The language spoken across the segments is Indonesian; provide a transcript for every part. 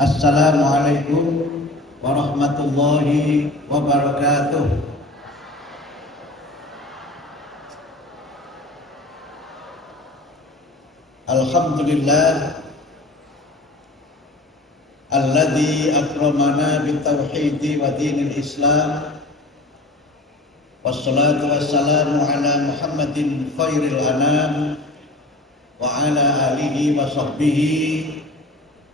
Assalamualaikum warahmatullahi wabarakatuh. Alhamdulillah alladzi akramana bitauhidi wa dinil Islam. Wassalatu wassalamu ala Muhammadin khairil anam wa ala alihi wa sahbihi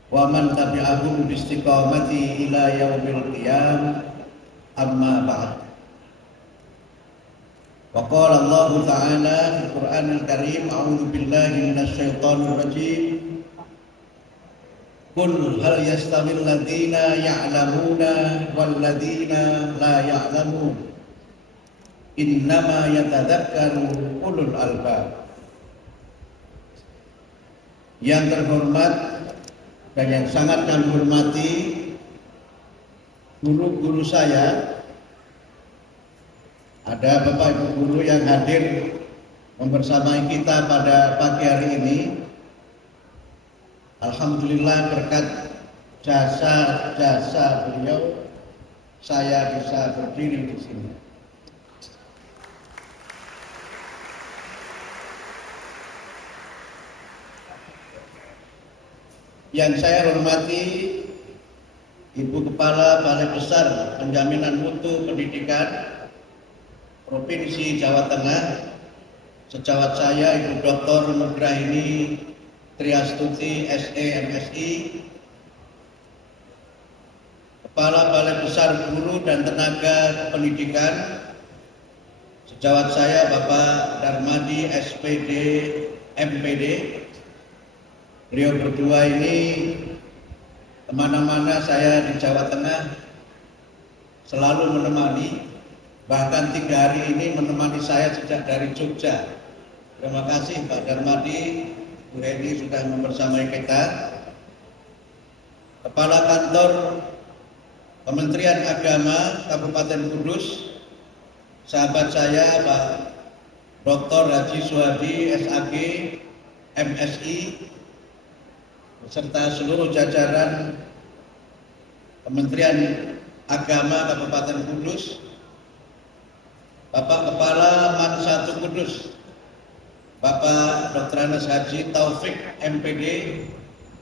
wa man tabi'ahum biistiqamati ila yaumil qiyam. Amma ba'd. Wa qala Allah ta'ala fil Qur'anil Karim, a'udzu billahi minasy syaithanir rajim. Qul hal yastawil ladzina ya'lamuna wal ladzina la ya'lamun. Innama yatadzakkaru ulul albab. Yang terhormat dan yang sangat kami hormati guru-guru saya, ada Bapak Ibu guru yang hadir membersamai kita pada pagi hari ini. Alhamdulillah berkat jasa-jasa beliau saya bisa berdiri di sini. Yang saya hormati Ibu Kepala Balai Besar Penjaminan Mutu Pendidikan Provinsi Jawa Tengah, sejawat saya Ibu Dr. Nugraini Triastuti SE MSI, Kepala Balai Besar Guru dan Tenaga Pendidikan, sejawat saya Bapak Darmadi SPD MPD. Beliau berdua ini kemana-mana saya di Jawa Tengah selalu menemani, bahkan 3 hari ini menemani saya sejak dari Jogja. Terima kasih Pak Darmadi, Bu Hedi sudah membersamai kita. Kepala Kantor Kementerian Agama Kabupaten Kudus, sahabat saya Pak Dr. Haji Suhadi SAG MSI, beserta seluruh jajaran Kementerian Agama Kabupaten Kudus, Bapak Kepala Man 1 Kudus, Bapak Dr. Anas Haji Taufik MPD,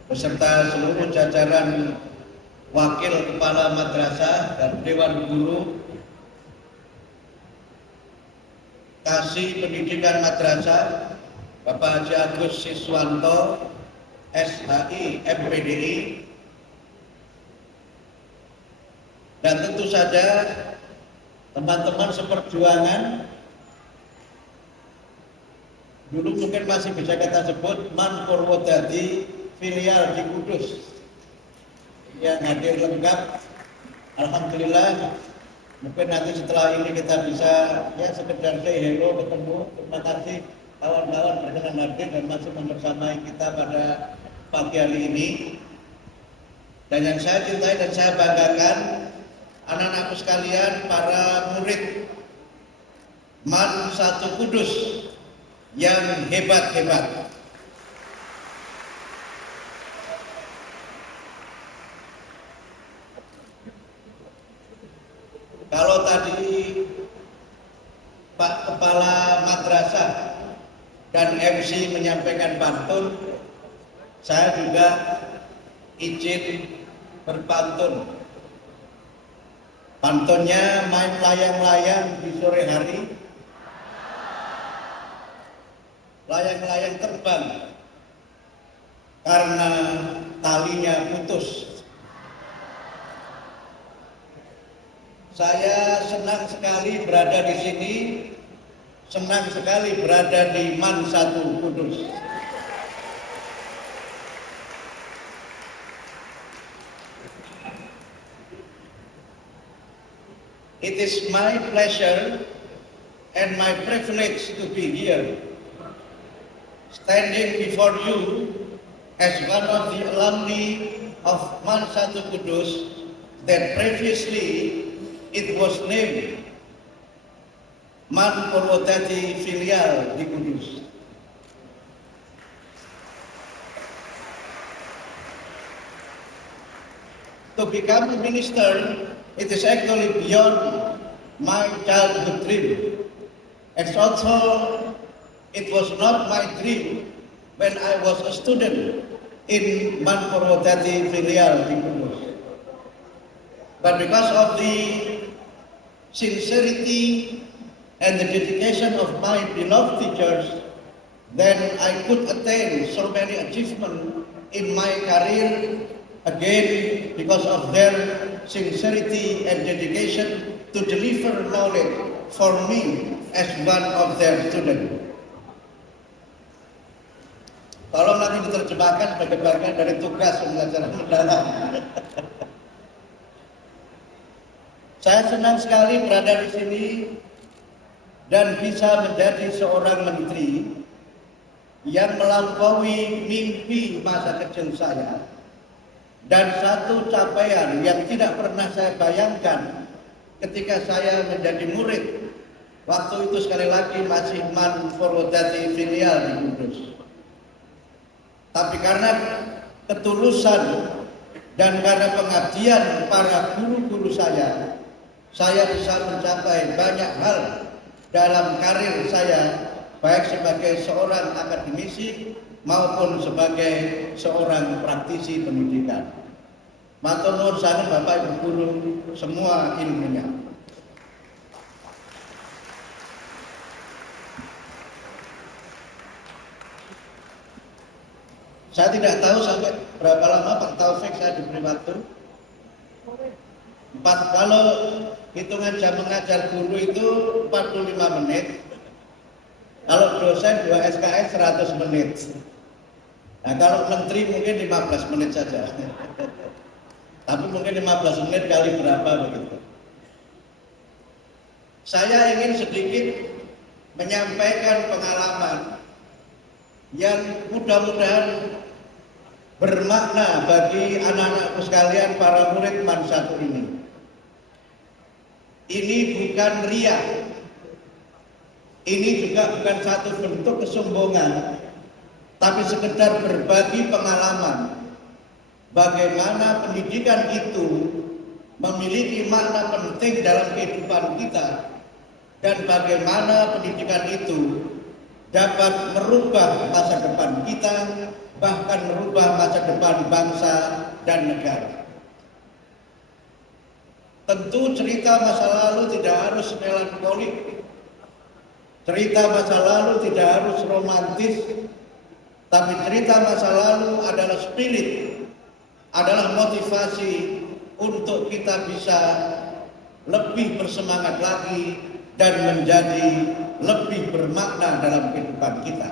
beserta seluruh jajaran Wakil Kepala Madrasah dan Dewan Guru, Kasih Pendidikan Madrasah, Bapak Haji Agus Siswanto SHI MPDI, dan tentu saja teman-teman seperjuangan, dulu mungkin masih bisa kita sebut Man Purwodadi filial di Kudus, yang hadir lengkap. Alhamdulillah, mungkin nanti setelah ini kita bisa ya sekedar say hello, ketemu. Terima kasih kawan-kawan berkenan hadir dan masih membersamai kita pada pagi hari ini. Dan yang saya cintai dan saya banggakan, anak-anakku sekalian, para murid Man 1 Kudus yang hebat-hebat. Kalau tadi Pak Kepala Madrasah dan MC menyampaikan pantun, saya juga izin berpantun. Pantunnya main layang-layang di sore hari, layang-layang terbang karena talinya putus. Saya senang sekali berada di sini, senang sekali berada di Man 1 Kudus. It is my pleasure and my privilege to be here, standing before you as one of the alumni of Man 1 Kudus that previously it was named Man Purwodadi filial di Kudus. To become a minister, it is actually beyond my childhood dream. It's also, it was not my dream when I was a student in Man Purwodadi filial di Kudus. But because of the sincerity and the dedication of my beloved teachers, then I could attain so many achievements in my career, again because of their sincerity and dedication to deliver knowledge for me as one of their students. Tolong nanti diterjemahkan sebagai bagian dari tugas pembelajaran mendalam. Saya senang sekali berada di sini dan bisa menjadi seorang menteri yang melampaui mimpi masa kecil saya, dan satu capaian yang tidak pernah saya bayangkan ketika saya menjadi murid. Waktu itu sekali lagi masih Man Purwodadi filial di Kudus. Tapi karena ketulusan dan karena pengabdian para guru-guru saya bisa mencapai banyak hal dalam karir saya, baik sebagai seorang akademisi maupun sebagai seorang praktisi pendidikan. Matur nuwun sanget Bapak Ibu guru semua ilmunya. Saya tidak tahu sampai berapa lama Pak Taufik saya diberi waktu. Kalau hitungan jam mengajar guru itu 45 menit. Kalau dosen 2 SKS 100 menit. Nah kalau menteri mungkin 15 menit saja. Tapi mungkin 15 menit kali berapa begitu. Saya ingin sedikit menyampaikan pengalaman yang mudah-mudahan bermakna bagi anak-anakku sekalian, para murid MAN 1 ini. Ini bukan riya. Ini juga bukan satu bentuk kesombongan, tapi sekedar berbagi pengalaman bagaimana pendidikan itu memiliki makna penting dalam kehidupan kita, dan bagaimana pendidikan itu dapat merubah masa depan kita, bahkan merubah masa depan bangsa dan negara. Tentu cerita masa lalu tidak harus melankolik. Cerita masa lalu tidak harus romantis, tapi cerita masa lalu adalah spirit, adalah motivasi untuk kita bisa lebih bersemangat lagi dan menjadi lebih bermakna dalam kehidupan kita.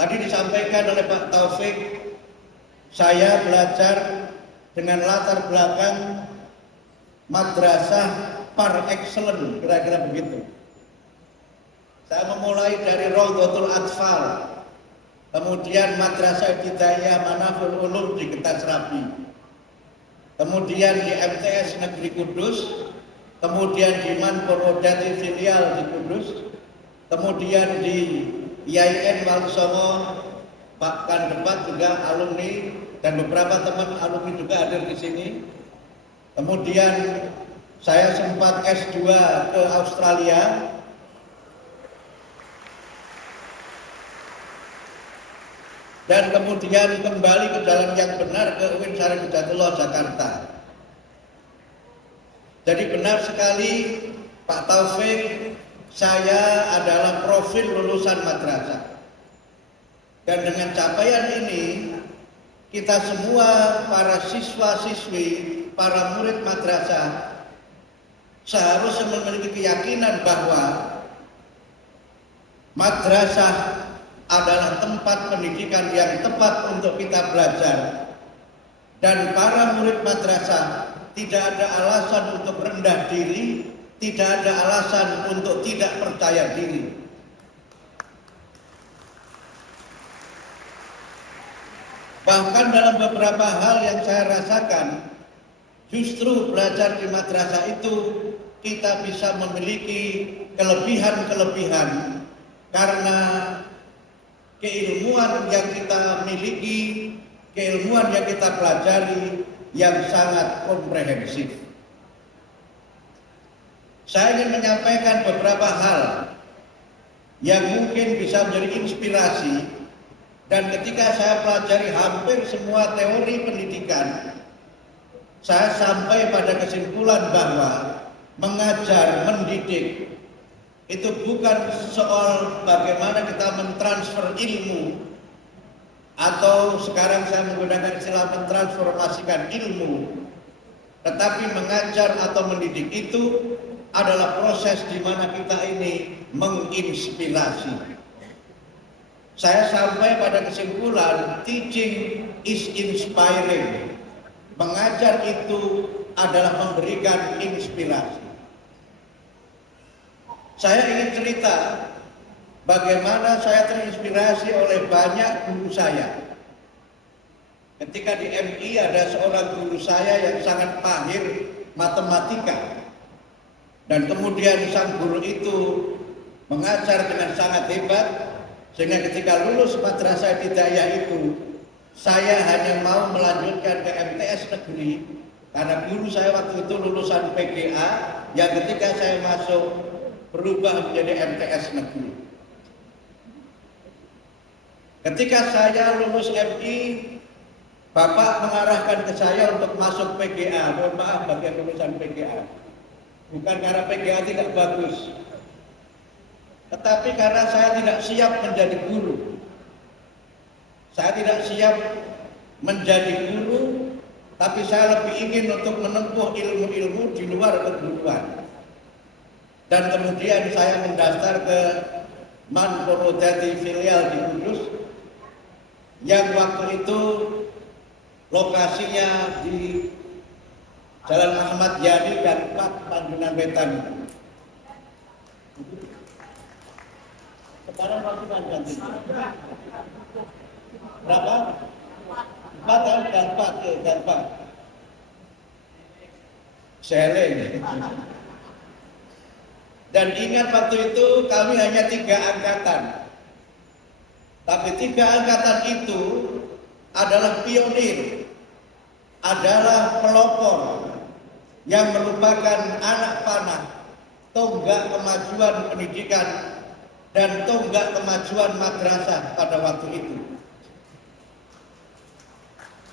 Tadi disampaikan oleh Pak Taufik, saya belajar dengan latar belakang madrasah par excellence, kira-kira begitu. Saya memulai dari Raudhatul Atfal, kemudian Madrasah Ibtidaiyah Manaful Ulum di Kertasrapi, kemudian di MTS Negeri Kudus, kemudian di Man Purwodadi filial di Kudus, kemudian di IAIN Walisongo, bahkan debat juga alumni dan beberapa teman alumni juga hadir di sini. Kemudian saya sempat S2 ke Australia, dan kemudian kembali ke jalan yang benar ke UIN Syarif Hidayatullah Jakarta. Jadi benar sekali Pak Taufik, saya adalah profil lulusan madrasah. Dan dengan capaian ini, kita semua para siswa-siswi, para murid madrasah seharusnya memiliki keyakinan bahwa madrasah adalah tempat pendidikan yang tepat untuk kita belajar, dan para murid madrasah tidak ada alasan untuk rendah diri, tidak ada alasan untuk tidak percaya diri. Bahkan dalam beberapa hal yang saya rasakan, justru belajar di madrasah itu kita bisa memiliki kelebihan-kelebihan karena keilmuan yang kita miliki, keilmuan yang kita pelajari yang sangat komprehensif. Saya ingin menyampaikan beberapa hal yang mungkin bisa menjadi inspirasi, dan ketika saya pelajari hampir semua teori pendidikan, saya sampai pada kesimpulan bahwa mengajar, mendidik itu bukan soal bagaimana kita mentransfer ilmu, atau sekarang saya menggunakan istilah mentransformasikan ilmu, tetapi mengajar atau mendidik itu adalah proses di mana kita ini menginspirasi. Saya sampai pada kesimpulan teaching is inspiring. Mengajar itu adalah memberikan inspirasi. Saya ingin cerita bagaimana saya terinspirasi oleh banyak guru saya. Ketika di MI ada seorang guru saya yang sangat mahir matematika. Dan kemudian sang guru itu mengajar dengan sangat hebat, sehingga ketika lulus madrasah Hidayah itu, saya hanya mau melanjutkan ke MTS negeri, karena guru saya waktu itu lulusan PGA, yang ketika saya masuk berubah menjadi MTS negeri. Ketika saya lulus MI, Bapak mengarahkan ke saya untuk masuk PGA. Mohon maaf bagi yang lulusan PGA. Bukan karena PGA tidak bagus, tetapi karena saya tidak siap menjadi guru. Saya tidak siap menjadi guru, tapi saya lebih ingin untuk menempuh ilmu-ilmu di luar keguruan. Dan kemudian saya mendaftar ke Mankorodadi filial di Kudus, yang waktu itu lokasinya di Jalan Ahmad Yani dan 4 Tanjungan Wetan. Sekarang masih ganti. Berapa? 4 dan 4. Seleng. Dan ingat waktu itu kami hanya 3 angkatan. Tapi 3 angkatan itu adalah pionir, adalah pelopor, yang merupakan anak panah, tonggak kemajuan pendidikan dan tonggak kemajuan madrasah pada waktu itu.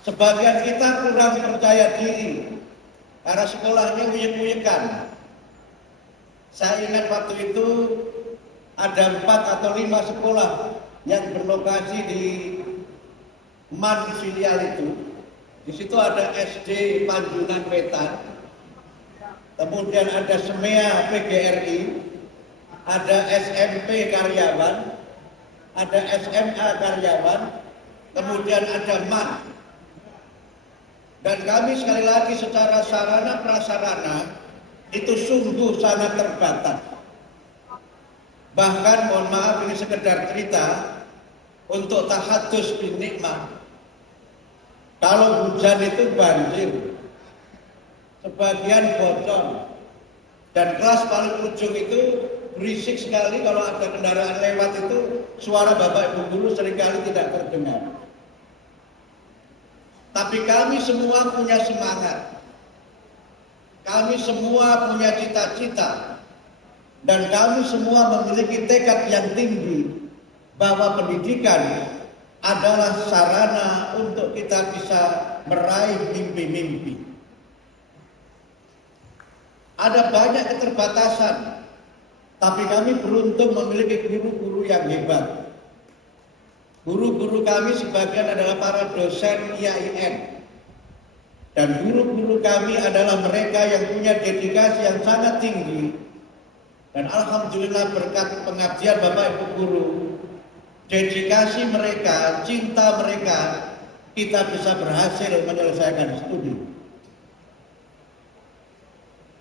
Sebagian kita kurang percaya diri karena sekolahnya uyek-uyekan. Saya ingat waktu itu ada 4 atau 5 sekolah yang berlokasi di MAN filial itu. Di situ ada SD Tanjungan Wetan, kemudian ada SEMEA PGRI, ada SMP Karyawan, ada SMA Karyawan, kemudian ada MAN. Dan kami sekali lagi secara sarana prasarana itu sungguh sangat terbatas. Bahkan mohon maaf ini sekedar cerita untuk tahadus bin nikmah. Kalau hujan itu banjir, sebagian bocor, dan kelas paling ujung itu berisik sekali. Kalau ada kendaraan lewat itu suara bapak ibu guru seringkali tidak terdengar. Tapi kami semua punya semangat, kami semua punya cita-cita, dan kami semua memiliki tekad yang tinggi bahwa pendidikan adalah sarana untuk kita bisa meraih mimpi-mimpi. Ada banyak keterbatasan, tapi kami beruntung memiliki guru-guru yang hebat. Guru-guru kami sebagian adalah para dosen IAIN, dan guru-guru kami adalah mereka yang punya dedikasi yang sangat tinggi. Dan alhamdulillah berkat pengabdian Bapak Ibu guru, dedikasi mereka, cinta mereka, kita bisa berhasil menyelesaikan studi.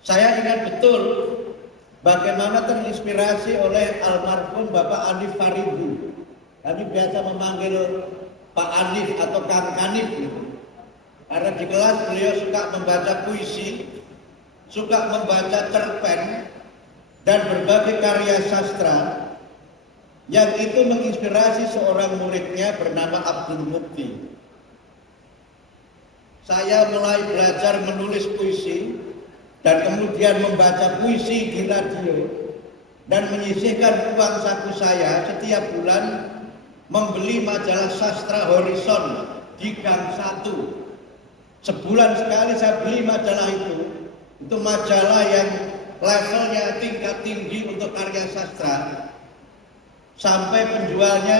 Saya ingat betul bagaimana terinspirasi oleh almarhum Bapak Alif Faridu. Kami biasa memanggil Pak Alif atau Kang Kanif gitu. Karena di kelas beliau suka membaca puisi, suka membaca cerpen, dan berbagai karya sastra yang itu menginspirasi seorang muridnya bernama Abdul Mukti. saya mulai belajar menulis puisi dan kemudian membaca puisi di radio dan menyisihkan uang saku saya setiap bulan membeli majalah sastra Horizon di Gang 1. Sebulan sekali saya beli majalah itu majalah yang levelnya tingkat tinggi untuk karya sastra. Sampai penjualnya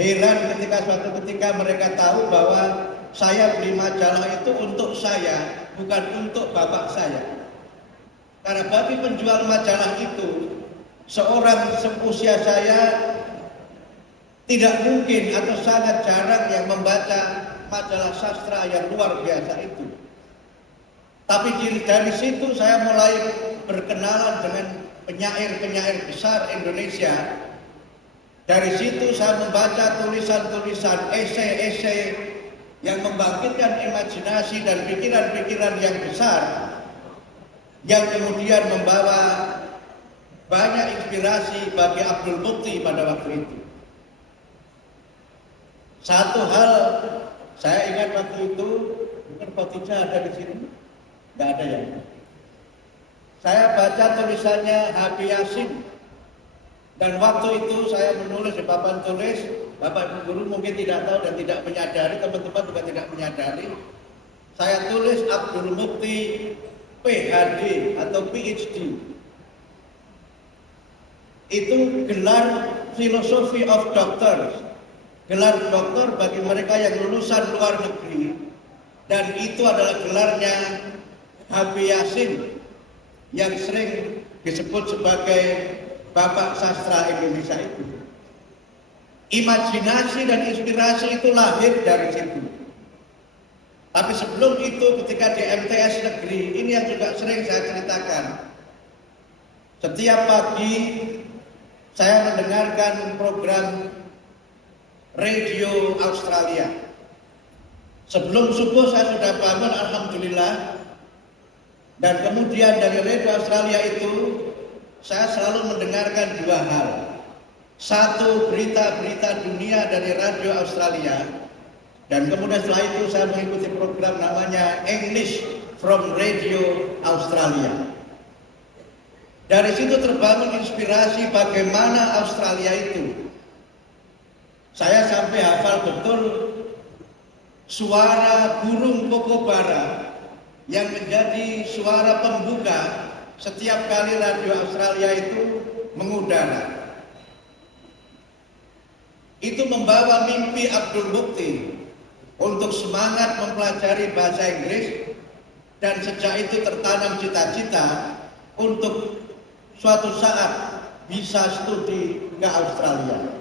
heran suatu ketika mereka tahu bahwa saya beli majalah itu untuk saya, bukan untuk bapak saya. Karena bagi penjual majalah itu, seorang seusia saya tidak mungkin atau sangat jarang yang membaca majalah sastra yang luar biasa itu. Tapi dari situ saya mulai berkenalan dengan penyair-penyair besar Indonesia. Dari situ saya membaca tulisan-tulisan, esai-esai yang membangkitkan imajinasi dan pikiran-pikiran yang besar, yang kemudian membawa banyak inspirasi bagi Abdul Mukti pada waktu itu. Satu hal saya ingat waktu itu, bukan Khotijah ada di sini, nggak ada ya. Saya baca tulisannya Habib Yasin, dan waktu itu saya menulis di papan tulis. Bapak Guru mungkin tidak tahu dan tidak menyadari, teman-teman juga tidak menyadari. Saya tulis Abdul Mukti PhD atau PhD. Itu gelar Philosophy of Doctors, gelar doktor bagi mereka yang lulusan luar negeri, dan itu adalah gelarnya Habib Yasin yang sering disebut sebagai Bapak Sastra Indonesia itu. Imajinasi dan inspirasi itu lahir dari situ. Tapi sebelum itu ketika di MTS negeri, ini yang juga sering saya ceritakan. Setiap pagi saya mendengarkan program radio Australia. Sebelum subuh saya sudah bangun, alhamdulillah. Dan kemudian dari radio Australia itu saya selalu mendengarkan dua hal. Satu, berita-berita dunia dari radio Australia, dan kemudian setelah itu saya mengikuti program namanya English from Radio Australia. Dari situ terbangun inspirasi bagaimana Australia itu. Saya sampai hafal betul suara burung kokobara yang menjadi suara pembuka setiap kali radio Australia itu mengudara. Itu membawa mimpi Abdul Mukti untuk semangat mempelajari bahasa Inggris, dan sejak itu tertanam cita-cita untuk suatu saat bisa studi ke Australia.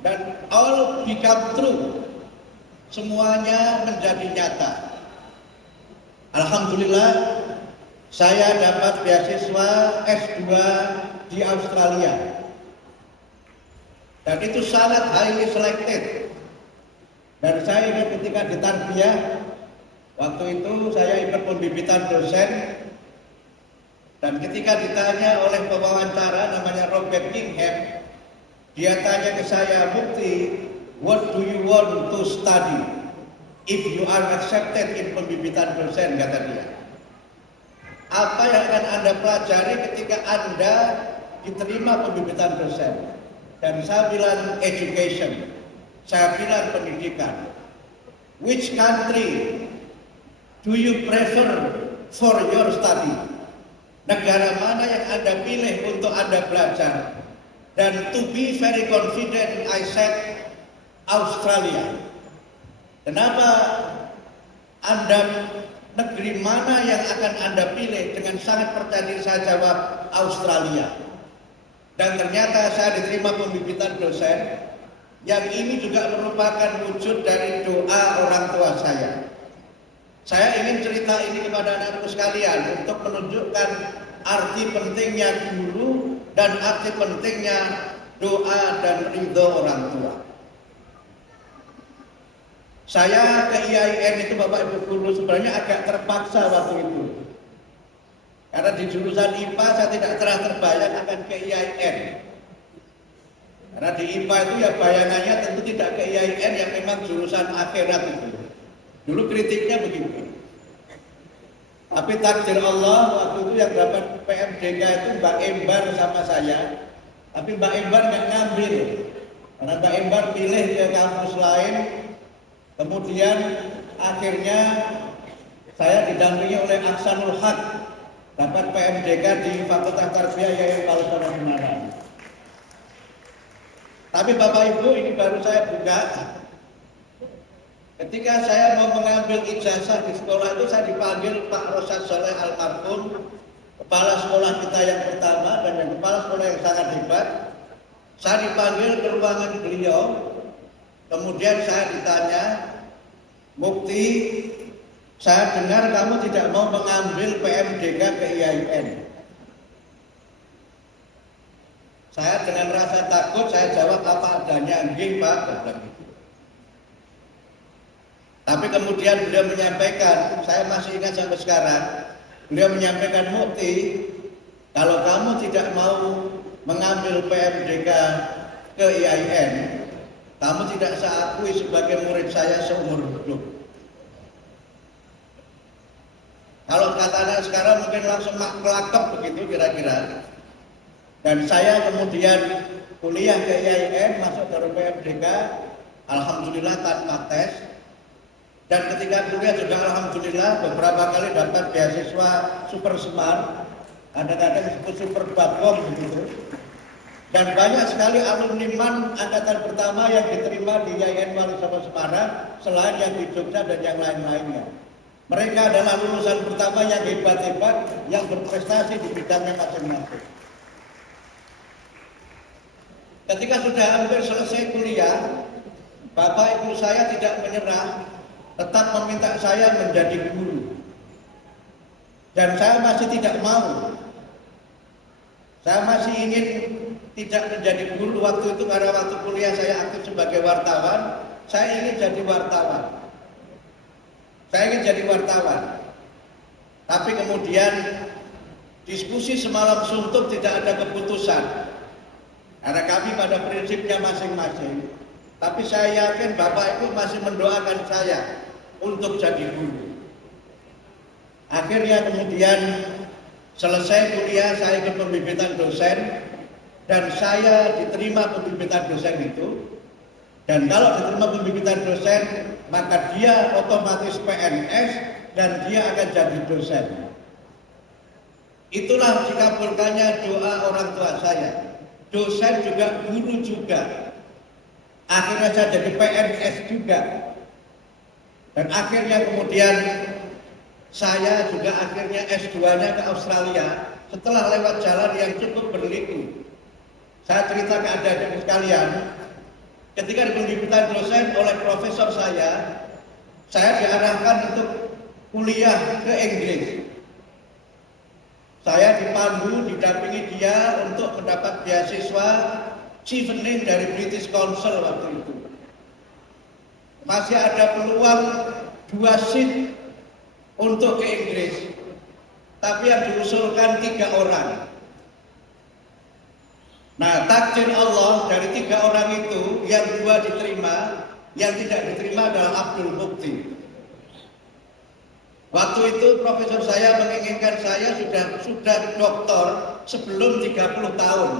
Dan all become true, semuanya menjadi nyata. Alhamdulillah, saya dapat beasiswa S2 di Australia. Dan itu sangat highly selected. Dan saya ingat ketika di Tarbiyah, waktu itu saya ikut pembibitan dosen. Dan ketika ditanya oleh pewawancara namanya Robert Kingham, dia tanya ke saya, Mukti, what do you want to study if you are accepted in pembibitan dosen, kata dia. Apa yang akan Anda pelajari ketika Anda diterima pembibitan dosen? Dan saya bilang education, saya bilang pendidikan. Which country do you prefer for your study? Negara mana yang Anda pilih untuk Anda belajar? Dan to be very confident, I said Australia. Kenapa Anda, negeri mana yang akan Anda pilih? Dengan sangat percaya diri saya jawab Australia. Dan ternyata saya diterima pembibitan dosen, yang ini juga merupakan wujud dari doa orang tua saya. Saya ingin cerita ini kepada anak-anakku sekalian untuk menunjukkan arti pentingnya guru dan arti pentingnya doa dan ridho orang tua. Saya ke IAIN itu Bapak Ibu Guru sebenarnya agak terpaksa waktu itu. Karena di jurusan IPA saya tidak pernah terbayang akan ke IAIN. Karena di IPA itu ya bayangannya tentu tidak ke IAIN yang memang jurusan akhirat itu. Dulu kritiknya begitu. Tapi takdir Allah waktu itu yang dapat PMDK itu Mbak Embar sama saya. Tapi Mbak Embar nggak ngambil. Karena Mbak Embar pilih ke kampus lain. Kemudian akhirnya saya didampingi oleh Aksanul Haq dapat PMDK di Fakultas Tarbiyah Yayasan Palestina Semarang. Tapi Bapak Ibu ini baru saya buka. Ketika saya mau mengambil ijazah di sekolah itu saya dipanggil Pak Rosyad Soleh Almarhum, kepala sekolah kita yang pertama dan yang kepala sekolah yang sangat hebat. Saya dipanggil ke ruangan beliau. Kemudian saya ditanya, Mukti, saya dengar kamu tidak mau mengambil PMDK ke IAIN. Saya dengan rasa takut, saya jawab apa adanya, nggih Pak, gitu. Tapi kemudian beliau menyampaikan, saya masih ingat sampai sekarang, beliau menyampaikan, Mukti, kalau kamu tidak mau mengambil PMDK ke IAIN, kamu tidak saya akui sebagai murid saya seumur hidup. Kalau kata anak sekarang mungkin langsung kelakep begitu kira-kira. Dan saya kemudian kuliah ke IAIN, masuk dari PMDK, alhamdulillah tanpa tes. Dan ketika kuliah juga alhamdulillah beberapa kali dapat beasiswa super smart, kadang-kadang disebut super babong begitu. Dan banyak sekali alumni MAN angkatan pertama yang diterima di IAIN Wali Songo Semarang, selain yang di Jogja dan yang lain-lainnya. Mereka adalah lulusan pertama yang hebat-hebat, yang berprestasi di bidangnya masing-masing. Ketika sudah hampir selesai kuliah, Bapak Ibu saya tidak menyerah, tetap meminta saya menjadi guru. Dan saya masih tidak mau. Saya masih ingin tidak menjadi guru waktu itu karena waktu kuliah saya aktif sebagai wartawan. Saya ingin jadi wartawan. Saya ingin jadi wartawan. Tapi kemudian diskusi semalam suntuk tidak ada keputusan. Karena kami pada prinsipnya masing-masing. Tapi saya yakin Bapak Ibu masih mendoakan saya untuk jadi guru. Akhirnya kemudian selesai kuliah saya ikut pembibitan dosen dan saya diterima pembibitan dosen itu. Dan kalau diterima pembibitan dosen maka dia otomatis PNS dan dia akan jadi dosen. Itulah dikabulkannya doa orang tua saya. Dosen juga, guru juga. Akhirnya saya jadi PNS juga. Dan akhirnya kemudian saya juga akhirnya S2-nya ke Australia setelah lewat jalan yang cukup berliku. Saya cerita ke adik-adik sekalian, ketika di pembibitan dosen oleh profesor saya diarahkan untuk kuliah ke Inggris. Saya dipandu, didampingi dia untuk mendapat beasiswa chevening dari British Council waktu itu. Masih ada peluang 2 seat untuk ke Inggris, tapi yang diusulkan 3 orang. Nah, takdir Allah dari 3 orang itu, yang 2 diterima, yang tidak diterima adalah Abdul Mukti. Waktu itu profesor saya menginginkan saya sudah doktor sebelum 30 tahun.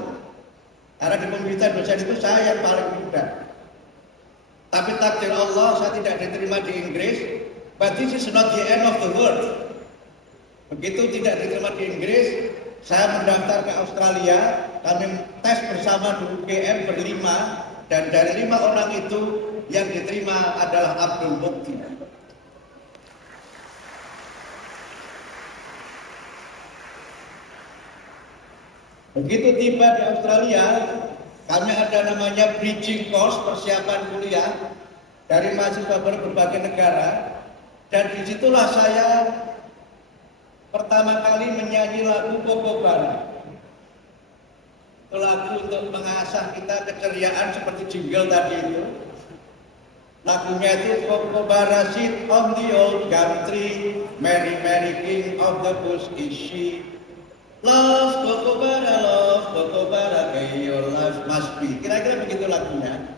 Karena di pembibitan dosen itu saya yang paling muda. Tapi takdir Allah saya tidak diterima di Inggris. But this is not the end of the world. Begitu tidak diterima di Inggris, saya mendaftar ke Australia. Kami tes bersama di UGM berlima. Dan dari 5 orang itu yang diterima adalah Abdul Mukti. Begitu tiba di Australia, kami ada namanya bridging course, persiapan kuliah dari mahasiswa berbagai negara. Dan disitulah saya pertama kali menyanyi lagu Kokobara. Itu lagu untuk mengasah kita keceriaan seperti jingle tadi itu. Lagunya itu Kokobara sit on the old gum tree, Mary Mary king of the bush is she. Love Kokobara, your life must be. Kira-kira begitu lagunya.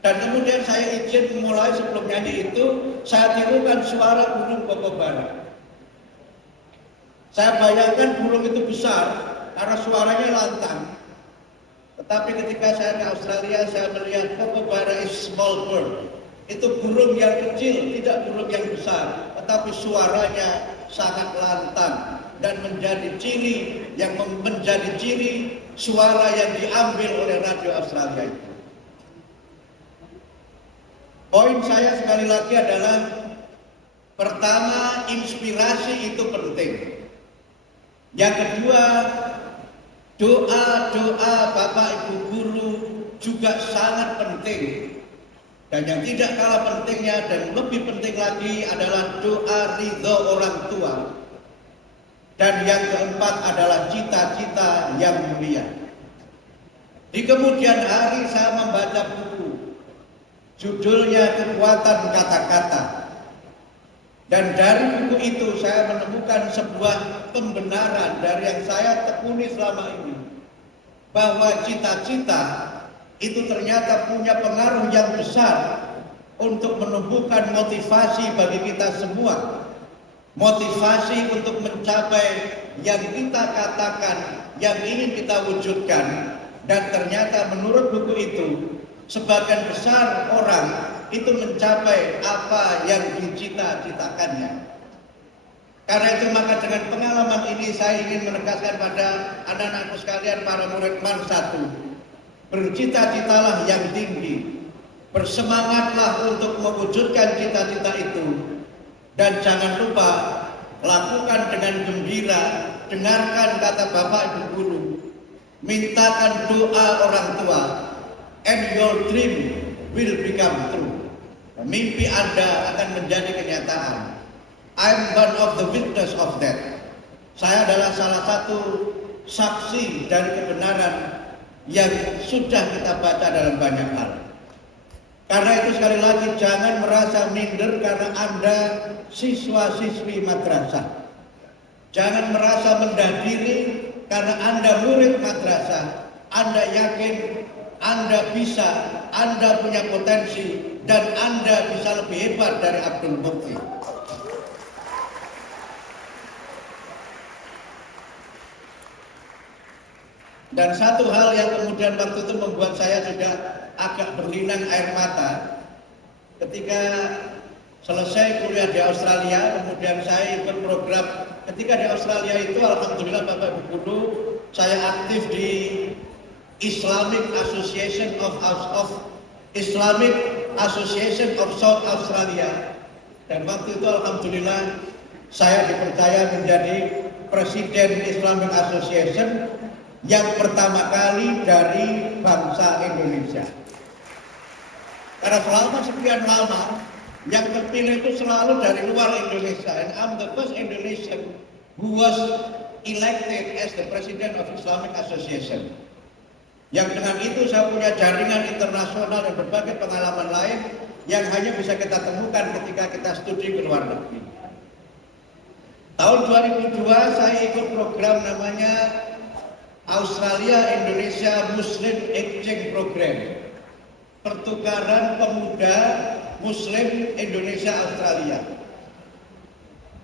Dan kemudian saya izin memulai sebelum nyanyi itu, saya tirukan suara burung Kokobara. Saya bayangkan burung itu besar karena suaranya lantang. Tetapi ketika saya di Australia, saya melihat Kokobara is small bird. Itu burung yang kecil, tidak burung yang besar, tetapi suaranya sangat lantang dan menjadi ciri suara yang diambil oleh radio Australia itu. Poin saya sekali lagi adalah pertama, inspirasi itu penting. Yang kedua, doa Bapak Ibu guru juga sangat penting. Dan yang tidak kalah pentingnya dan lebih penting lagi adalah doa ridho orang tua. Dan yang keempat adalah cita-cita yang mulia. Di kemudian hari saya membaca buku, judulnya Kekuatan Kata-Kata. Dan dari buku itu saya menemukan sebuah pembenaran dari yang saya tekuni selama ini. Bahwa cita-cita itu ternyata punya pengaruh yang besar untuk menumbuhkan motivasi bagi kita semua. Motivasi untuk mencapai yang kita katakan, yang ingin kita wujudkan. Dan ternyata menurut buku itu, sebagian besar orang itu mencapai apa yang dicita-citakannya. Karena itu maka dengan pengalaman ini saya ingin menegaskan pada anak-anakku sekalian, para murid MAN 1. Bercita-citalah yang tinggi, bersemangatlah untuk mewujudkan cita-cita itu, dan jangan lupa lakukan dengan gembira, dengarkan kata Bapak Ibu guru, mintakan doa orang tua, and your dream will become true. Mimpi Anda akan menjadi kenyataan. I'm one of the witness of that. Saya adalah salah satu saksi dari kebenaran yang sudah kita baca dalam banyak hal. Karena itu sekali lagi jangan merasa minder karena Anda siswa-siswi madrasah. Jangan merasa mendah diri karena Anda murid madrasah. Anda yakin Anda bisa, Anda punya potensi, dan Anda bisa lebih hebat dari Abdul Mukti. Dan satu hal yang kemudian waktu itu membuat saya juga agak berlinang air mata, ketika selesai kuliah di Australia, kemudian saya ikut program. Ketika di Australia itu, alhamdulillah Bapak Ibu guru, saya aktif di Islamic Association of South Australia. Dan waktu itu alhamdulillah saya dipercaya menjadi Presiden Islamic Association yang pertama kali dari bangsa Indonesia. Karena selama sekian lama yang terpilih itu selalu dari luar Indonesia. And I'm the first Indonesian who was elected as the President of Islamic Association. Yang dengan itu saya punya jaringan internasional dan berbagai pengalaman lain yang hanya bisa kita temukan ketika kita studi ke luar negeri. Tahun 2002 saya ikut program namanya Australia Indonesia Muslim Exchange Program, pertukaran pemuda Muslim Indonesia Australia.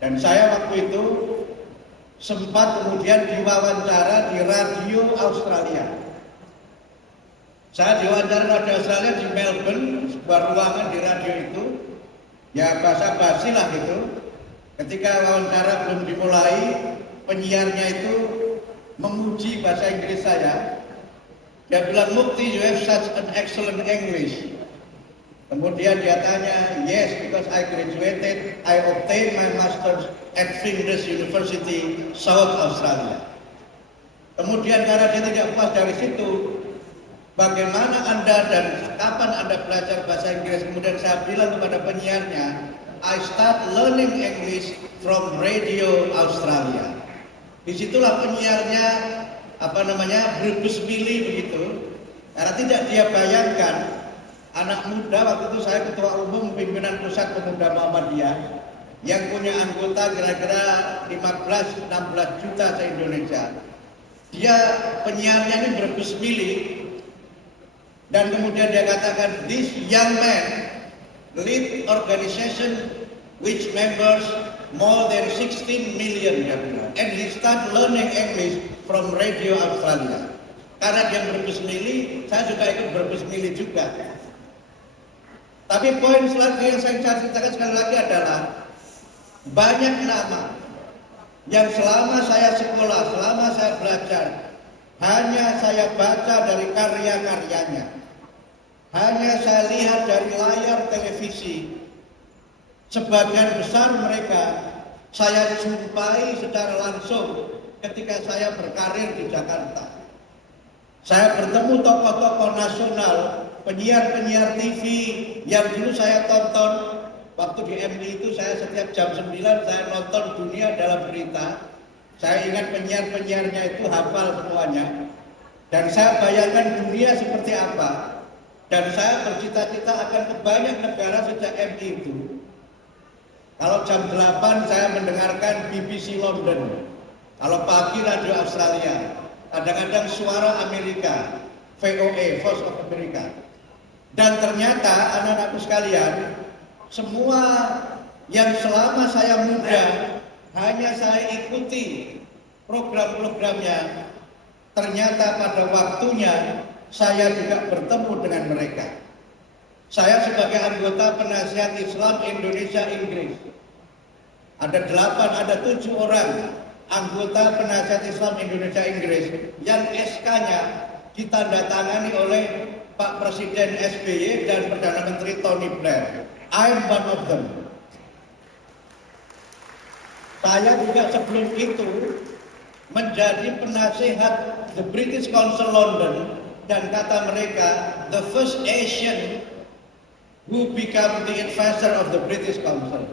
Dan saya waktu itu sempat kemudian diwawancara di radio Australia. Saya diwawancara radio Australia di Melbourne, sebuah ruangan di radio itu, ya basa-basi lah gitu. Ketika wawancara belum dimulai, penyiarnya itu memuji bahasa Inggris saya. Dia bilang, "Mukti, you have such an excellent English." Kemudian dia tanya, "Yes, because I graduated, I obtained my master's at Flinders University, South Australia." Kemudian karena dia tidak puas dari situ, bagaimana Anda dan kapan Anda belajar bahasa Inggris? Kemudian saya bilang kepada penyiarnya, "I start learning English from Radio Australia." Disitulah penyiarnya berbesmili begitu, karena tidak dia bayangkan anak muda, waktu itu saya ketua umum pimpinan pusat pemuda Muhammadiyah yang punya anggota kira-kira 15-16 juta se-Indonesia. Dia penyiarnya ini berebus milih, dan kemudian dia katakan, this young man lead organization which members more than 16 million, and he start learning English from Radio Australia. Karena dia berebus milih, saya juga ikut berebus milih juga. Tapi poin selanjutnya yang saya ceritakan sekali lagi adalah banyak nama yang selama saya sekolah, selama saya belajar, hanya saya baca dari karya-karyanya, hanya saya lihat dari layar televisi. Sebagian besar mereka saya jumpai secara langsung ketika saya berkarir di Jakarta. Saya bertemu tokoh-tokoh nasional, penyiar-penyiar TV yang dulu saya tonton. Waktu di MI itu saya setiap jam 9 saya nonton Dunia Dalam Berita. Saya ingat penyiar-penyiarnya itu hafal semuanya. Dan saya bayangkan dunia seperti apa. Dan saya bercita-cita akan ke banyak negara sejak MI itu. Kalau jam 8 saya mendengarkan BBC London. Kalau pagi Radio Australia. Kadang-kadang suara Amerika, VOA, Voice of America. Dan ternyata anak-anakku sekalian, semua yang selama saya muda hanya saya ikuti program-programnya, ternyata pada waktunya saya juga bertemu dengan mereka. Saya sebagai anggota penasihat Islam Indonesia Inggris, ada 7 orang anggota penasihat Islam Indonesia Inggris yang SK-nya ditandatangani oleh Pak Presiden SBY dan Perdana Menteri Tony Blair. I'm one of them. Saya juga sebelum itu menjadi penasihat The British Council London, dan kata mereka, the first Asian who become the advisor of the British Council.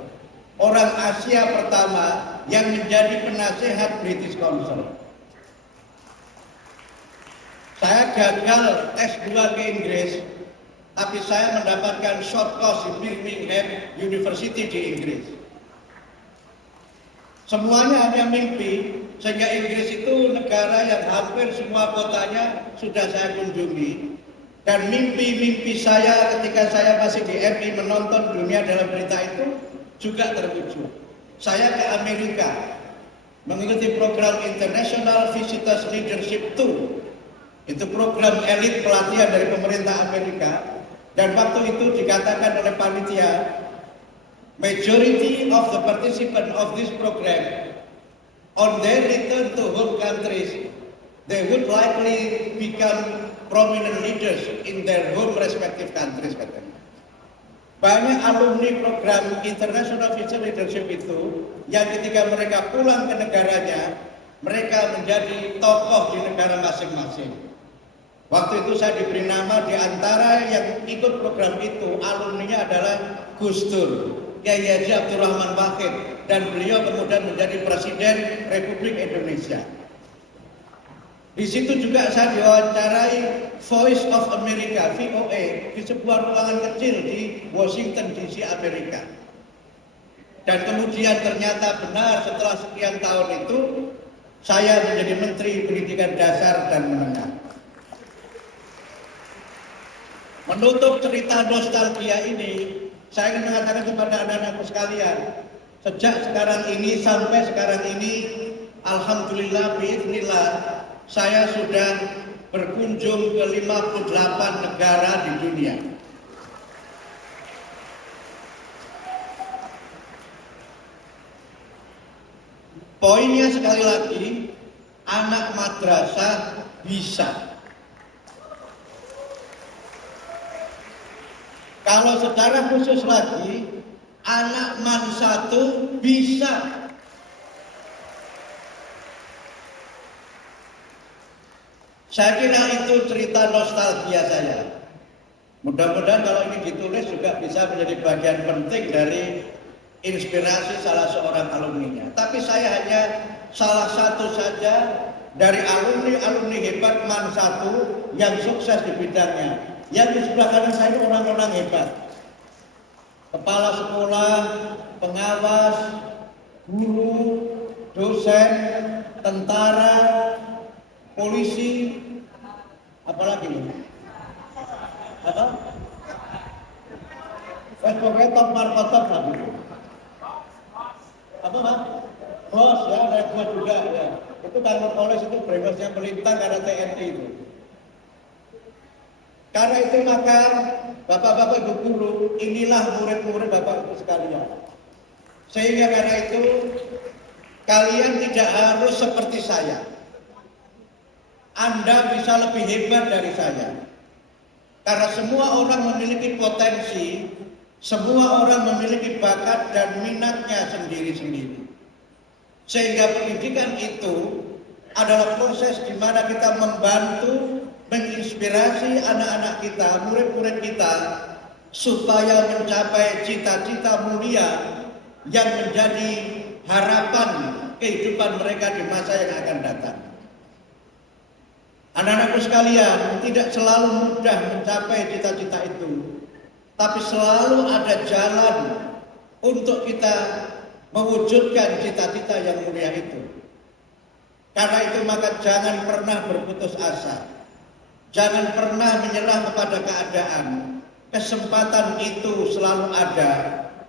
Orang Asia pertama yang menjadi penasehat British Council. Saya gagal S2 ke Inggris, tapi saya mendapatkan short course di Birmingham University di Inggris. Semuanya hanya mimpi, sehingga Inggris itu negara yang hampir semua kotanya sudah saya kunjungi. Dan mimpi-mimpi saya ketika saya masih di MI menonton Dunia Dalam Berita itu juga terwujud. Saya ke Amerika mengikuti program International Visitors Leadership Tour. Itu program elit pelatihan dari pemerintah Amerika. Dan waktu itu dikatakan oleh panitia, majority of the participants of this program on their return to home countries, they would likely become prominent leaders in their home respective countries, katanya. Banyak alumni program International Visitors Leadership itu yang ketika mereka pulang ke negaranya, mereka menjadi tokoh di negara masing-masing. Waktu itu saya diberi nama, di antara yang ikut program itu alumninya adalah Gus Dur, Kiai Haji Abdul Rahman Wahid, dan beliau kemudian menjadi Presiden Republik Indonesia. Di situ juga saya diwawancarai Voice of America, VOA, di sebuah ruangan kecil di Washington DC, Amerika. Dan kemudian ternyata benar setelah sekian tahun itu, saya menjadi Menteri Pendidikan Dasar dan Menengah. Menutup cerita nostalgia ini, saya ingin mengatakan kepada anak-anakku sekalian, sejak sekarang ini sampai sekarang ini, alhamdulillah, biiznillah, saya sudah berkunjung ke 58 negara di dunia. Poinnya sekali lagi, anak madrasah bisa. Kalau secara khusus lagi, anak MAN 1 bisa. Saya kira itu cerita nostalgia saya. Mudah-mudahan kalau ini ditulis juga bisa menjadi bagian penting dari inspirasi salah seorang alumninya. Tapi saya hanya salah satu saja dari alumni hebat MAN 1 yang sukses di bidangnya. Yang di sebelah kanan saya ini orang-orang hebat. Kepala sekolah, pengawas, guru, dosen, tentara, polisi, apalagi nih? Apa? Pokoknya top markotop lah gitu. Apa Pak? Bos ya, ada gua juga ya. Itu kantor polisi itu brengseknya melintang karena TNI itu. Karena itu maka Bapak-bapak Ibu guru, inilah murid-murid Bapak Ibu sekalian. Sehingga karena itu kalian tidak harus seperti saya. Anda bisa lebih hebat dari saya. Karena semua orang memiliki potensi, semua orang memiliki bakat dan minatnya sendiri-sendiri. Sehingga pendidikan itu adalah proses di mana kita membantu, menginspirasi anak-anak kita, murid-murid kita, supaya mencapai cita-cita mulia yang menjadi harapan kehidupan mereka di masa yang akan datang. Anak-anakku sekalian, tidak selalu mudah mencapai cita-cita itu, tapi selalu ada jalan untuk kita mewujudkan cita-cita yang mulia itu. Karena itu maka jangan pernah berputus asa. Jangan pernah menyerah kepada keadaan. Kesempatan itu selalu ada.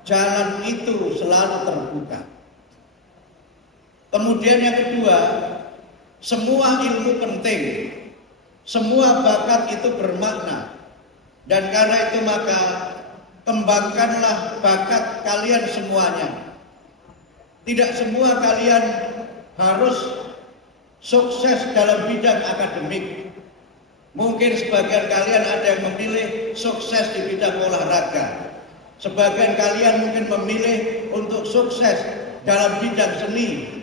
Jalan itu selalu terbuka. Kemudian yang kedua, semua ilmu penting. Semua bakat itu bermakna. Dan karena itu maka kembangkanlah bakat kalian semuanya. Tidak semua kalian harus sukses dalam bidang akademik. Mungkin sebagian kalian ada yang memilih sukses di bidang olahraga. Sebagian kalian mungkin memilih untuk sukses dalam bidang seni.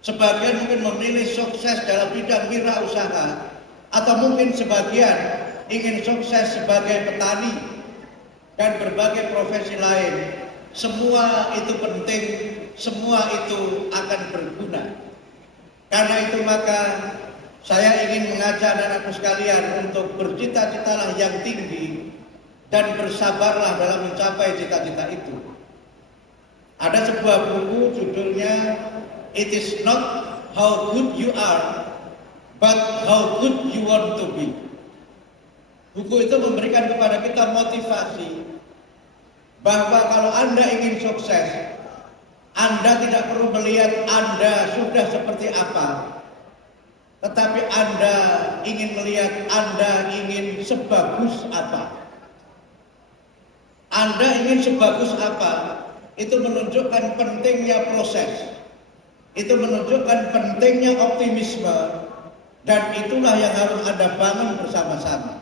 Sebagian mungkin memilih sukses dalam bidang wirausaha. Atau mungkin sebagian ingin sukses sebagai petani dan berbagai profesi lain. Semua itu penting, semua itu akan berguna. Karena itu maka saya ingin mengajak anak-anakku sekalian untuk bercita-citalah yang tinggi dan bersabarlah dalam mencapai cita-cita itu. Ada sebuah buku judulnya It is not how good you are, but how good you want to be. Buku itu memberikan kepada kita motivasi bahwa kalau Anda ingin sukses, Anda tidak perlu melihat Anda sudah seperti apa, tetapi Anda ingin melihat Anda ingin sebagus apa. Anda ingin sebagus apa, itu menunjukkan pentingnya proses, itu menunjukkan pentingnya optimisme, dan itulah yang harus Anda bangun bersama-sama.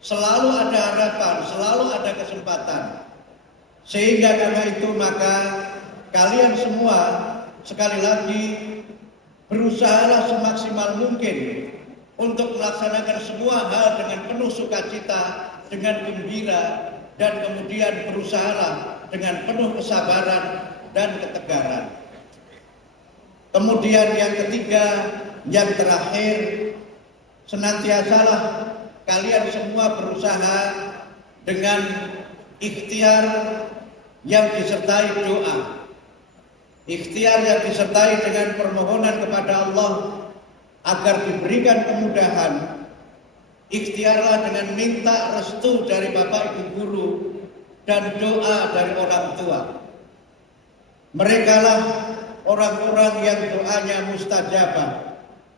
Selalu ada harapan, selalu ada kesempatan. Sehingga karena itu maka kalian semua sekali lagi berusahalah semaksimal mungkin untuk melaksanakan semua hal dengan penuh sukacita, dengan gembira, dan kemudian berusahalah dengan penuh kesabaran dan ketegaran. Kemudian yang ketiga, yang terakhir, senantiasalah kalian semua berusaha dengan ikhtiar yang disertai doa. Ikhtiar yang disertai dengan permohonan kepada Allah agar diberikan kemudahan. Ikhtiarlah dengan minta restu dari Bapak Ibu guru dan doa dari orang tua. Merekalah orang-orang yang doanya mustajabah.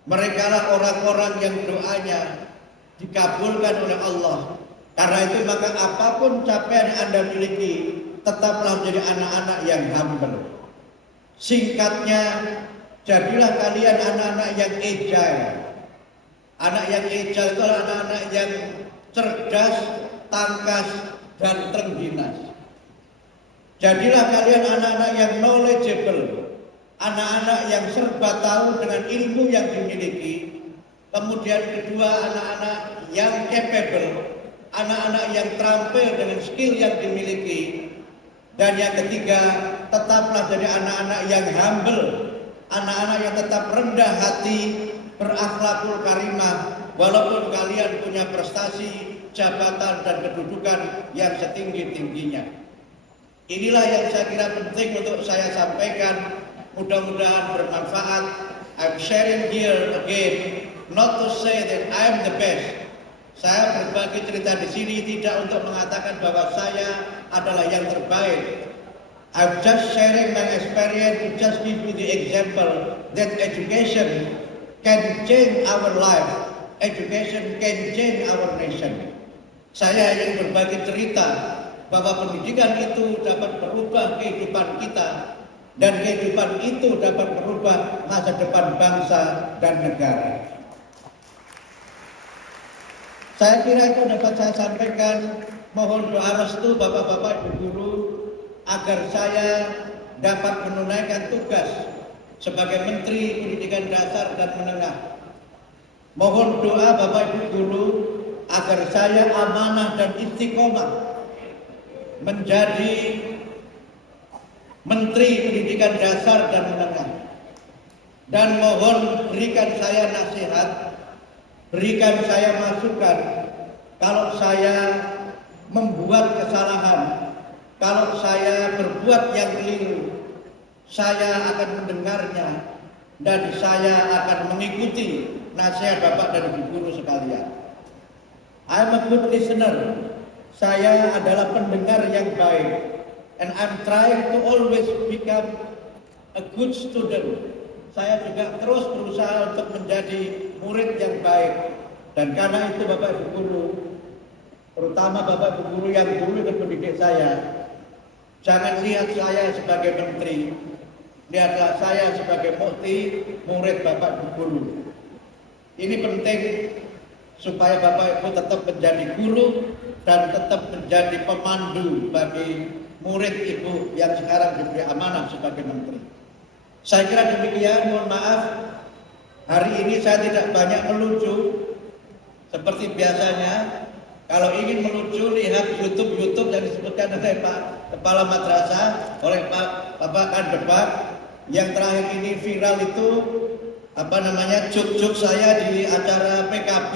Merekalah orang-orang yang doanya dikabulkan oleh Allah. Karena itu maka apapun capaian yang Anda miliki, tetaplah menjadi anak-anak yang humble. Singkatnya, jadilah kalian anak-anak yang agile. Anak yang agile itu adalah anak-anak yang cerdas, tangkas, dan terengginas. Jadilah kalian anak-anak yang knowledgeable, anak-anak yang serba tahu dengan ilmu yang dimiliki. Kemudian kedua, anak-anak yang capable, anak-anak yang terampil dengan skill yang dimiliki. Dan yang ketiga, tetaplah jadi anak-anak yang humble, anak-anak yang tetap rendah hati, berakhlakul karimah, walaupun kalian punya prestasi, jabatan, dan kedudukan yang setinggi-tingginya. Inilah yang saya kira penting untuk saya sampaikan. Mudah-mudahan bermanfaat. I'm sharing here again not to say that I am the best. Saya berbagi cerita di sini tidak untuk mengatakan bahwa saya adalah yang terbaik. I'm just sharing my experience to just give you the example that education can change our life. Education can change our nation. Saya ingin berbagi cerita bahwa pendidikan itu dapat merubah kehidupan kita dan kehidupan itu dapat merubah masa depan bangsa dan negara. Saya kira itu dapat saya sampaikan. Mohon doa restu Bapak-bapak Ibu guru agar saya dapat menunaikan tugas sebagai Menteri Pendidikan Dasar dan Menengah. Mohon doa Bapak Ibu guru agar saya amanah dan istiqomah menjadi Menteri Pendidikan Dasar dan Menengah. Dan mohon berikan saya nasihat, berikan saya masukan kalau saya membuat kesalahan, kalau saya berbuat yang keliru, saya akan mendengarnya dan saya akan mengikuti nasihat Bapak dan Ibu guru sekalian. I'm a good listener. Saya adalah pendengar yang baik. And I'm trying to always become a good student. Saya juga terus berusaha untuk menjadi murid yang baik. Dan karena itu Bapak Ibu guru, terutama Bapak Ibu guru yang dulu ikut mendidik saya, jangan lihat saya sebagai menteri, lihatlah saya sebagai murid Bapak Ibu guru. Ini penting supaya Bapak Ibu tetap menjadi guru dan tetap menjadi pemandu bagi murid Ibu yang sekarang diberi amanah sebagai menteri. Saya kira demikian, mohon maaf. Hari ini saya tidak banyak melucu seperti biasanya. Kalau ingin melucu, lihat YouTube yang disebutkan oleh Pak Kepala Madrasah, oleh Bapak Kandebak. Yang terakhir ini viral itu juk-juk saya di acara PKB.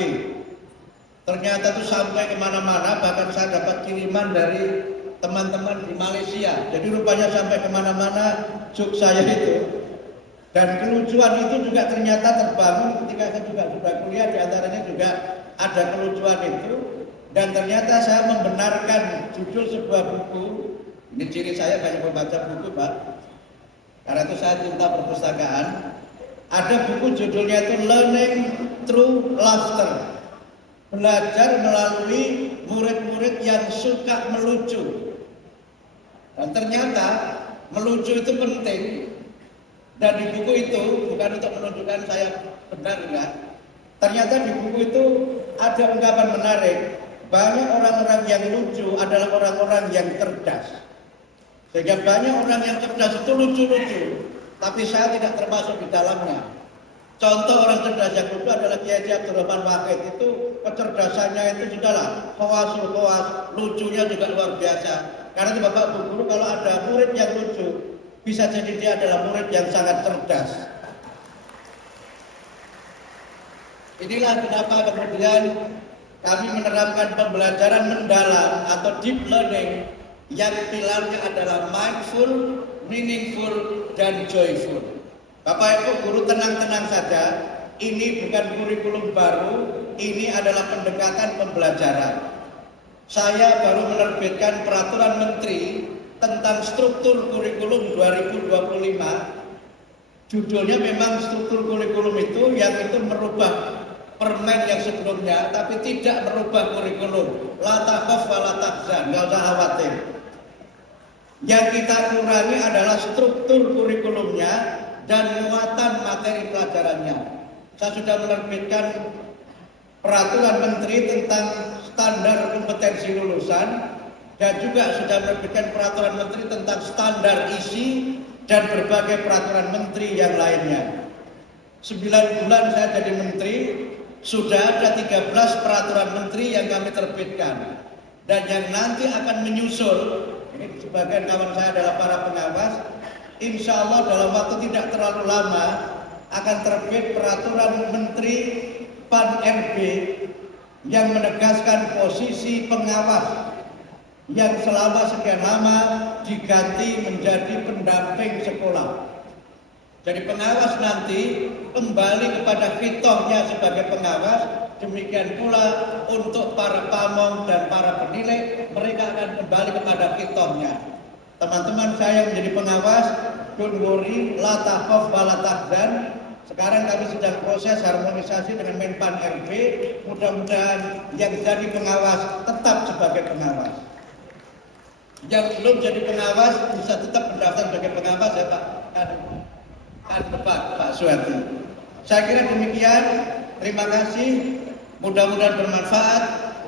Ternyata itu sampai kemana-mana, bahkan saya dapat kiriman dari teman-teman di Malaysia. Jadi rupanya sampai kemana-mana juk saya itu. Dan kelucuan itu juga ternyata terbangun ketika saya juga sudah kuliah, di antaranya juga ada kelucuan itu. Dan ternyata saya membenarkan judul sebuah buku. Ini ciri saya banyak membaca buku, Pak. Karena itu saya cinta perpustakaan. Ada buku judulnya itu Learning Through Laughter. Belajar melalui murid-murid yang suka melucu. Dan ternyata melucu itu penting. Dan di buku itu, bukan untuk menunjukkan saya benar enggak, ternyata di buku itu ada ungkapan menarik. Banyak orang-orang yang lucu adalah orang-orang yang cerdas. Sehingga banyak orang yang cerdas itu lucu-lucu, tapi saya tidak termasuk di dalamnya. Contoh orang cerdas yang lucu adalah Kiai Abdul Rahman Wahid. Itu kecerdasannya itu sudahlah hoas, lucunya juga luar biasa. Karena itu Bapak Bu Guru, kalau ada murid yang lucu, bisa jadi dia adalah murid yang sangat cerdas. Inilah kenapa kemudian kami menerapkan pembelajaran mendalam atau deep learning yang pilarnya adalah mindful, meaningful, dan joyful. Bapak Ibu guru tenang-tenang saja, ini bukan kurikulum baru, ini adalah pendekatan pembelajaran. Saya baru menerbitkan peraturan menteri tentang struktur kurikulum 2025. Judulnya memang struktur kurikulum itu yang itu merubah permen yang sebelumnya, tapi tidak merubah kurikulum. La takhaf wa la tahzan, nggak usah khawatir. Yang kita kurangi adalah struktur kurikulumnya dan muatan materi pelajarannya. Saya sudah menerbitkan peraturan menteri tentang standar kompetensi lulusan dan juga sudah menerbitkan peraturan menteri tentang standar isi dan berbagai peraturan menteri yang lainnya. 9 bulan saya jadi menteri, sudah ada 13 peraturan menteri yang kami terbitkan. Dan yang nanti akan menyusul, ini sebagian kawan saya adalah para pengawas, insya Allah dalam waktu tidak terlalu lama akan terbit peraturan menteri PAN-RB yang menegaskan posisi pengawas yang selama sekian lama diganti menjadi pendamping sekolah. Jadi pengawas nanti kembali kepada fitohnya sebagai pengawas. Demikian pula untuk para pamong dan para penilai, mereka akan kembali kepada fitohnya. Teman-teman saya menjadi pengawas, don't worry, la takhaf wa la tahzan. Sekarang kami sedang proses harmonisasi dengan Menpan RB. Mudah-mudahan yang jadi pengawas tetap sebagai pengawas. Yang belum jadi pengawas bisa tetap mendaftar sebagai pengawas ya Pak. Pak Suwati. Saya kira demikian. Terima kasih. Mudah-mudahan bermanfaat.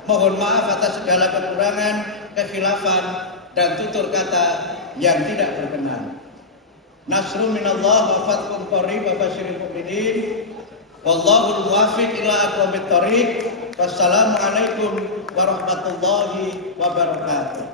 Mohon maaf atas segala kekurangan, kekhilafan dan tutur kata yang tidak berkenan. Nasrun minallah wa fathun qarib wa basyiril mu'minin. Wallahul muwaffiq ila aqwamit thoriq. Wassalamualaikum warahmatullahi wabarakatuh.